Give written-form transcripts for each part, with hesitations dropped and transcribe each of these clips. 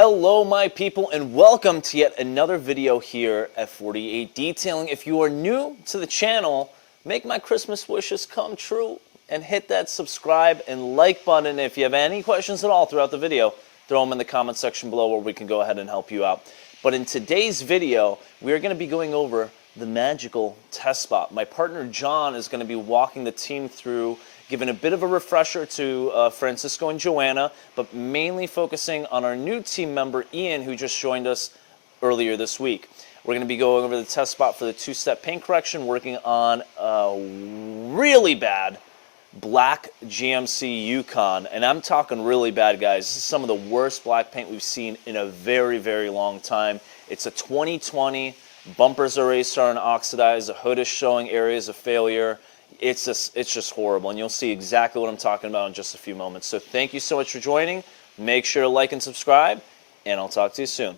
Hello my people, and welcome to yet another video here at 48 Detailing. If you are new to the channel, make my Christmas wishes come true and hit that subscribe and like button. If you have any questions at all throughout the video, throw them in the comment section below where we can go ahead and help you out. But in today's video, we are going to be going over the magical test spot. My partner John is going to be walking the team through, giving a bit of a refresher to Francisco and Joanna, but mainly focusing on our new team member Ian, who just joined us earlier this week. We're going to be going over the test spot for the two-step paint correction, working on a really bad black GMC Yukon, and I'm talking really bad, guys. This is some of the worst black paint we've seen in a very, very long time. It's a 2020. Bumpers are already starting to oxidize. The hood is showing areas of failure. It's just horrible, and you'll see exactly what I'm talking about in just a few moments. So thank you so much for joining. Make sure to like and subscribe, and I'll talk to you soon.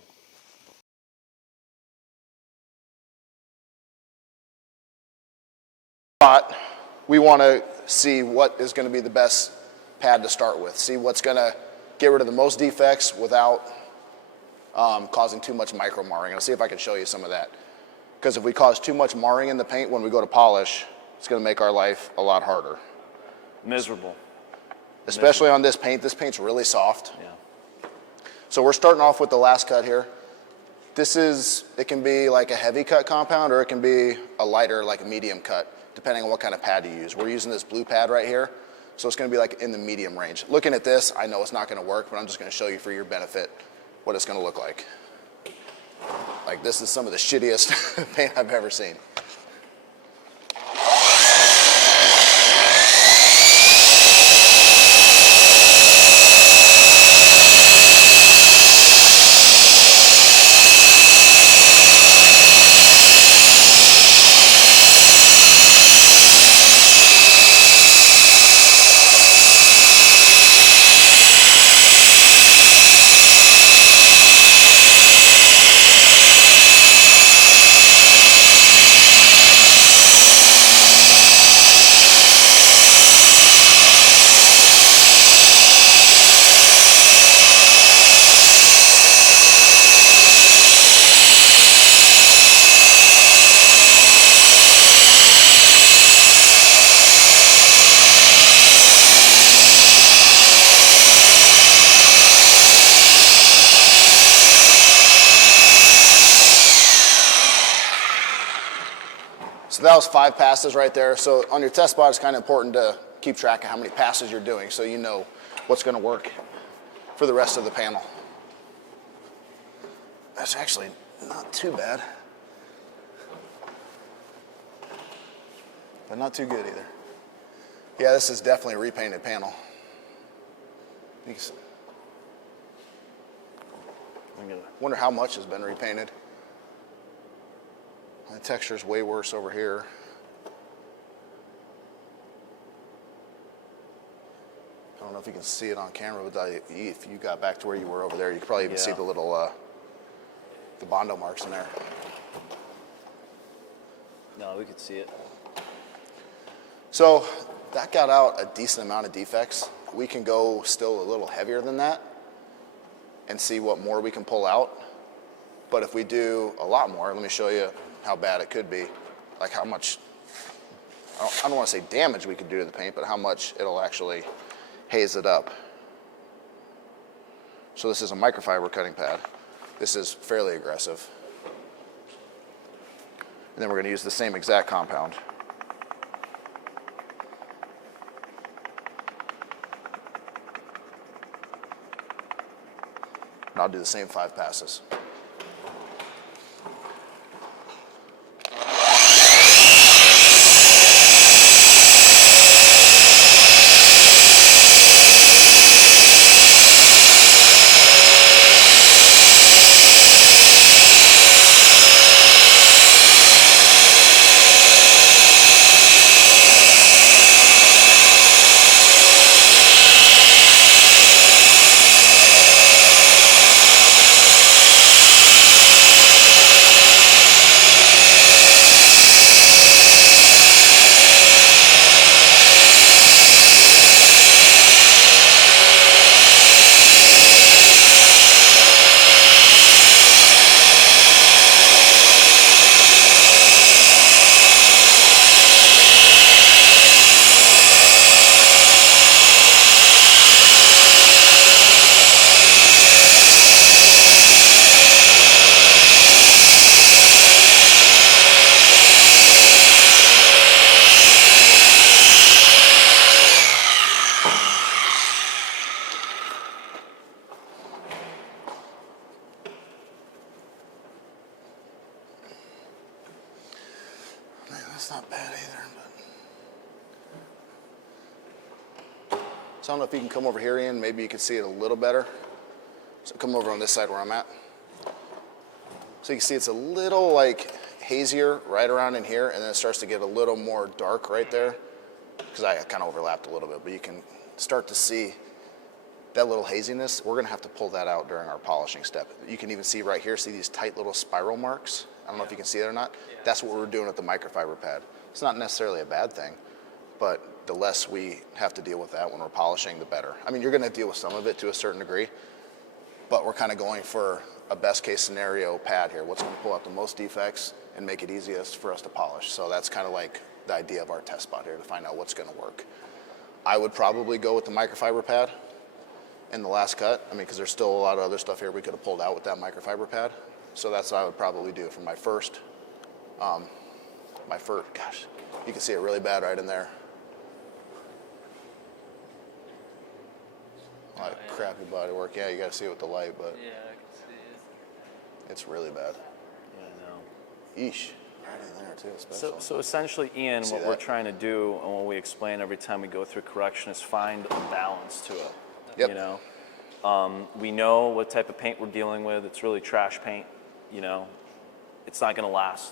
We want to see what is going to be the best pad to start with. See what's going to get rid of the most defects without causing too much micro marring. I'll see if I can show you some of that. Because if we cause too much marring in the paint when we go to polish, it's going to make our life a lot harder. Miserable. Especially on this paint. This paint's really soft. Yeah. So we're starting off with the last cut here. It can be like a heavy cut compound, or it can be a lighter, like a medium cut, depending on what kind of pad you use. We're using this blue pad right here, so it's going to be like in the medium range. Looking at this, I know it's not going to work, but I'm just going to show you for your benefit what it's going to look like. Like, this is some of the shittiest paint I've ever seen. So that was 5 passes right there. So on your test spot, it's kind of important to keep track of how many passes you're doing so you know what's going to work for the rest of the panel. That's actually not too bad, but not too good either. Yeah, this is definitely a repainted panel. I wonder how much has been repainted. The texture is way worse over here. I don't know if you can see it on camera, but if you got back to where you were over there, you could probably even see the little the Bondo marks in there. No, we could see it. So that got out a decent amount of defects. We can go still a little heavier than that and see what more we can pull out. But if we do a lot more, let me show you how bad it could be, like how much, I don't want to say damage we could do to the paint, but how much it'll actually haze it up. So this is a microfiber cutting pad. This is fairly aggressive. And then we're going to use the same exact compound. And I'll do the same 5 passes. That's not bad either. But... So I don't know if you can come over here, Ian. Maybe you can see it a little better. So come over on this side where I'm at. So you can see it's a little like hazier right around in here, and then it starts to get a little more dark right there, because I kind of overlapped a little bit, but you can start to see that little haziness. We're gonna have to pull that out during our polishing step. You can even see right here, see these tight little spiral marks? I don't know if you can see that or not. That's what we're doing with the microfiber pad. It's not necessarily a bad thing, but the less we have to deal with that when we're polishing, the better. I mean, you're gonna deal with some of it to a certain degree, but we're kind of going for a best case scenario pad here. What's gonna pull out the most defects and make it easiest for us to polish. So that's kind of like the idea of our test spot here, to find out what's gonna work. I would probably go with the microfiber pad in the last cut. I mean, because there's still a lot of other stuff here we could have pulled out with that microfiber pad. So that's what I would probably do for my first, gosh, you can see it really bad right in there. Like crappy body work. Yeah, you gotta see it with the light, but Yeah, I can see it. it's really bad. Yeah, I know. Yeesh. Right in there too, especially. So essentially, Ian, See what that? we're trying to do, and what we explain every time we go through correction, is find a balance to it. Yep. You know, we know what type of paint we're dealing with. It's really trash paint. You know, it's not going to last.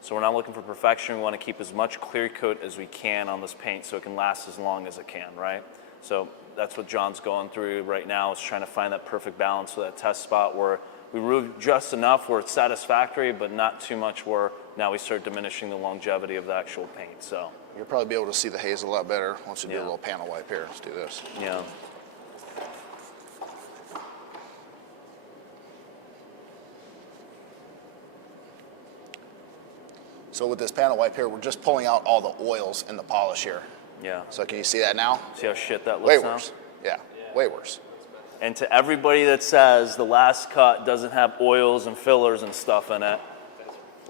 So we're not looking for perfection. We want to keep as much clear coat as we can on this paint so it can last as long as it can, right? So that's what John's going through right now, is trying to find that perfect balance with that test spot where we remove just enough where it's satisfactory, but not too much where now we start diminishing the longevity of the actual paint. So You'll probably be able to see the haze a lot better once you do Yeah. a little panel wipe here. Let's do this. yeah. So with this panel wipe here, we're just pulling out all the oils in the polish here. Yeah. So can you see that now? See how shit that looks Way now? worse. Yeah, way worse. And to everybody that says the last cut doesn't have oils and fillers and stuff in it,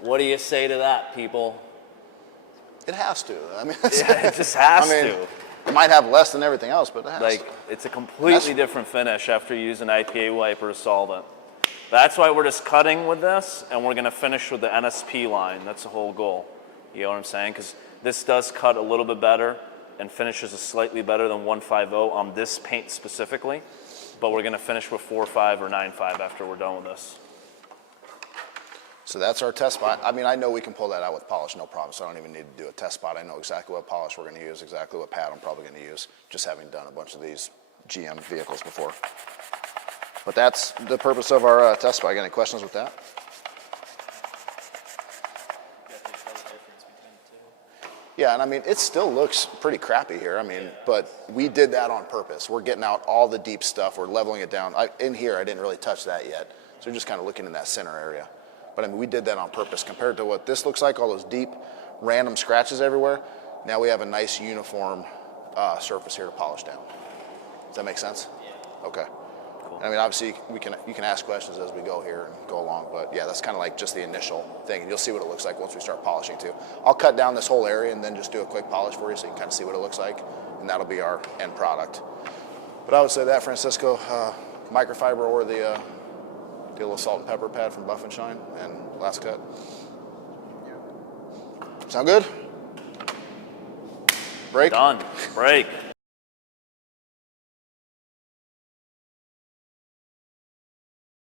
what do you say to that, people? It has to. I mean, Yeah, it just has I mean, to. It might have less than everything else, but it has Like, to. it's a completely different finish after you use an IPA wipe or a solvent. That's why we're just cutting with this, and we're gonna finish with the NSP line. That's the whole goal. You know what I'm saying? Because this does cut a little bit better and finishes slightly better than 150 on this paint specifically, but we're gonna finish with 4.5 or 9.5 after we're done with this. So that's our test spot. I mean, I know we can pull that out with polish, no problem, so I don't even need to do a test spot. I know exactly what polish we're gonna use, exactly what pad I'm probably gonna use, just having done a bunch of these GM vehicles before. But that's the purpose of our test spot. Got any questions with that? Definitely tell the difference between the two. Yeah, and I mean, it still looks pretty crappy here. I mean, but we did that on purpose. We're getting out all the deep stuff. We're leveling it down. In here, I didn't really touch that yet. So we're just kind of looking in that center area. But I mean, we did that on purpose. Compared to what this looks like, all those deep, random scratches everywhere, now we have a nice uniform surface here to polish down. Does that make sense? Yeah. Okay. Cool. I mean, obviously, you can ask questions as we go here and go along, but yeah, that's kind of like just the initial thing, and you'll see what it looks like once we start polishing too. I'll cut down this whole area and then just do a quick polish for you so you can kind of see what it looks like, and that'll be our end product. But I would say that, Francisco, microfiber or the little salt and pepper pad from Buff and Shine, and last cut. Sound good? Break? Done. Break.